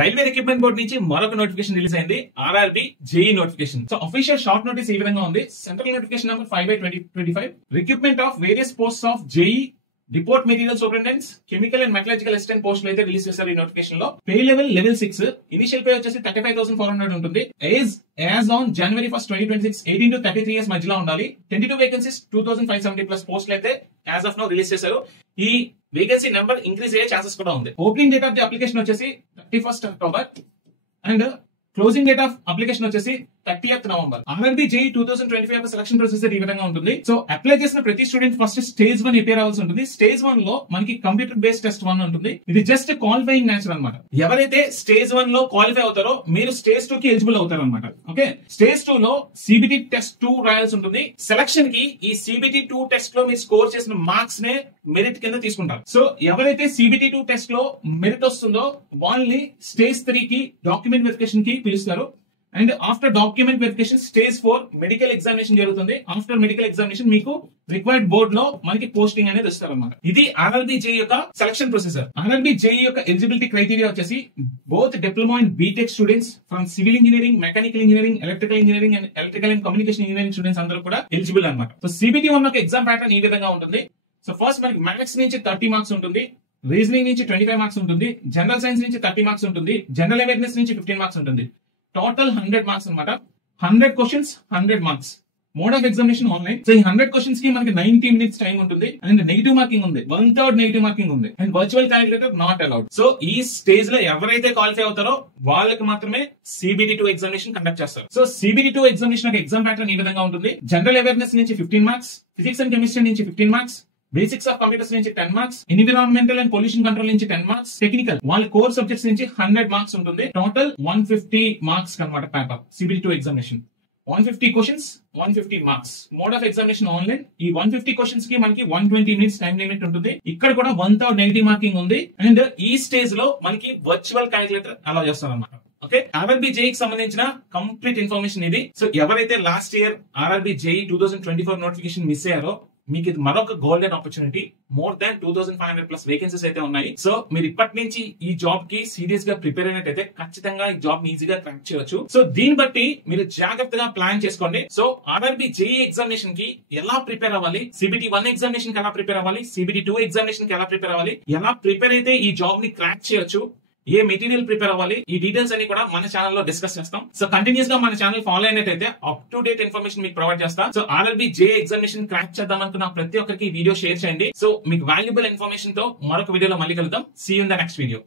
Railway recruitment board నుంచి మరొక notification release అయింది, RRB JEE notification. So official short notice ఈ విధంగా ఉంది. Central notification number 5/2025 recruitment of various posts of JEE deport material superintendents chemical and metallurgical assistant పోస్టులు అయితే release చేశారు ఈ నోటిఫికేషన్ లో. పే లెవెల్ 6, ఇనిషియల్ పే వచ్చేసి 35,400 ఉంటుంది. Age as on January 1, 2026 18 to 33 years మధ్యలో ఉండాలి. 22 వేకెన్సీస్ 2,570 ప్లస్ పోస్టులు అయితే యాజ్ ఆఫ్ నౌ రిలీజ్ చేశారు. ఈ వేకెన్సీ నెంబర్ ఇంక్రీజ్ అయ్యే ఛాన్సెస్ కూడా ఉంది. Opening date of the application వచ్చేసి 31st October and closing date of application వచ్చేసి 30th November. RRB JEE 2025 selection procedure ఈ విధంగా ఉంటుంది. సో అప్లై చేసిన ప్రతి స్టూడెంట్ ఫస్ట్ స్టేజ్ 1 అపియర్ అవ్వాల్సి ఉంటుంది. స్టేజ్ 1 లో మనకి కంప్యూటర్ బేస్డ్ టెస్ట్ 1 ఉంటుంది. ఇది జస్ట్ క్వాలిఫైయింగ్ నేచర్ అన్నమాట. ఎవరైతే స్టేజ్ 1 లో క్వాలిఫై అవుతారో మీరు స్టేజ్ 2 కి ఎలిజిబుల్ అవుతారు అనమాట. ఓకే, స్టేజ్ 2 లో సిబిటి టెస్ట్ 2 రాయాల్సి ఉంటుంది. సెలక్షన్ కి ఈ సిబిటి 2 టెస్ట్ లో మీరు స్కోర్ చేసిన మార్క్స్ నే మెరిట్ కింద తీసుకుంటారు. సో ఎవరైతే సిబిటి 2 టెస్ట్ లో మెరిట్ వస్తుందో వాళ్ళని స్టేజ్ 3 కి డాక్యుమెంట్ వెరిఫికేషన్ కి పిలుస్తారు. And after document verification stage 4 medical examination జరుగుతుంది. ఆఫ్టర్ మెడికల్ ఎగ్జామినేషన్ మీకు రిక్వైర్డ్ బోర్డ్ లో మనకి పోస్టింగ్ అనేది ఇస్తారన్నమాట. ఇది ఆర్ఆర్బి జేఈ యొక్క సెలక్షన్ ప్రొసీజర్. ఆర్ఆర్బి జేఈ యొక్క ఎలిజిబిలిటీ క్రైటీరియా వచ్చేసి both diploma and BTech students from civil engineering, mechanical engineering, electrical engineering and electrical and communication engineering students అందరూ కూడా ఎలిజిబుల్ అనమాట. సో సిబిటి 1 యొక్క ఎగ్జామ్ ప్యాటర్న్ ఈ విధంగా ఉంటుంది. సో ఫస్ట్ మనకి మ్యాథ్స్ నుంచి 30 మార్క్స్ ఉంటుంది, రీజనింగ్ నుంచి 25 మార్క్స్ ఉంటుంది, జనరల్ సైన్స్ నుంచి 30 మార్క్స్ ఉంటుంది, జనరల్ అవేర్నెస్ నుంచి 15 మార్క్స్ ఉంటుంది. టోటల్ 100 మార్క్స్ అనమాట. 100 questions 100 marks. Mode of examination online. So ఈ 100 క్వశ్చన్స్ కి మనకి 90 minutes టైం ఉంటుంది. అండ్ నెగిటివ్ మార్కింగ్ ఉంది, 1/3 నెగిటివ్ మార్కింగ్ ఉంది. And virtual calculator not allowed. So ఈ స్టేజ్ లో ఎవరైతే క్వాలిఫై అవుతారో వాళ్ళకి మాత్రమే సిబిటి 2 ఎగ్జామినేషన్ కండక్ట్ చేస్తారు. సో సిబిటి 2 ఎగ్జామినేషన్ యొక్క ఎగ్జామ్ ప్యాటర్న్ ఈ విధంగా ఉంటుంది. జనరల్ అవేర్నెస్ నుంచి 15 మార్క్స్, ఫిజిక్స్ అండ్ కెమిస్ట్రీ నుంచి 15 మార్క్స్, బేసిక్స్ ఆఫ్ కంప్యూటర్స్ నుంచి 10 marks, environmental and pollution control నుంచి 10 మార్క్స్, టెక్నికల్ వాళ్ళ కోర్ సబ్జెక్ట్స్ నుంచి 100 మార్క్స్ ఉంటుంది. టోటల్ 150 మార్క్స్ అన్నమాట paper CBT 2 examination. 150 questions 150 marks. Mode of examination online. ఈ 150 questions కి మనకి 120 minutes టైం లిమిట్ ఉంటుంది. ఇక్కడ కూడా 1/3 నెగిటివ్ మార్కింగ్ ఉంది. అండ్ ఈ స్టేజ్ లో మనకి వర్చువల్ క్యాలిక్యులేటర్ అలౌ చేస్తారు అనమాట. ఓకే, ఆర్ఆర్బి జేఈకి సంబంధించిన కంప్లీట్ ఇన్ఫర్మేషన్ ఇది. సో ఎవరైతే last year RRB JEE 2024 notification miss అయ్యారో మీకు ఇది మరొక golden opportunity. More than 2,500 plus vacancies అయితే ఉన్నాయి. సో మీరు ఇప్పటి నుంచి ఈ జాబ్ కి సీరియస్ గా ప్రిపేర్ అయినట్టయితే ఖచ్చితంగా ఈ జాబ్ ఈజీగా క్రాక్ చేయవచ్చు. సో దీన్ని బట్టి మీరు జాగ్రత్తగా ప్లాన్ చేసుకోండి. సో ఆర్ఆర్బి జేఈ ఎగ్జామినేషన్ కి ఎలా ప్రిపేర్ అవ్వాలి, సిబిటి 1 ఎగ్జామినేషన్ కి ఎలా ప్రిపేర్ అవ్వాలి, సిబిటి 2 ఎగ్జామినేషన్ కి ఎలా ప్రిపేర్ అవ్వాలి, ఎలా ప్రిపేర్ అయితే ఈ జాబ్ ని క్రాక్ చేయొచ్చు, ఏ మెటీరియల్ ప్రిపేర్ అవ్వాలి, ఈ డీటెయిల్స్ అన్ని కూడా మన ఛానల్ లో డిస్కస్ చేస్తాం. సో కంటిన్యూస్ గా మన ఛానల్ ఫాలో అయినట్టయితే అప్ టు డేట్ ఇన్ఫర్మేషన్ మీకు ప్రొవైడ్ చేస్తాం. So RRB JE examination crack చేద్దాం అనుకున్న ప్రతి ఒక్కరికి వీడియో షేర్ చేయండి. సో మీకు వాల్యుబుల్ ఇన్ఫర్మేషన్ తో మరొక వీడియోలో మళ్ళీ కలుద్దాం. See you in the next video.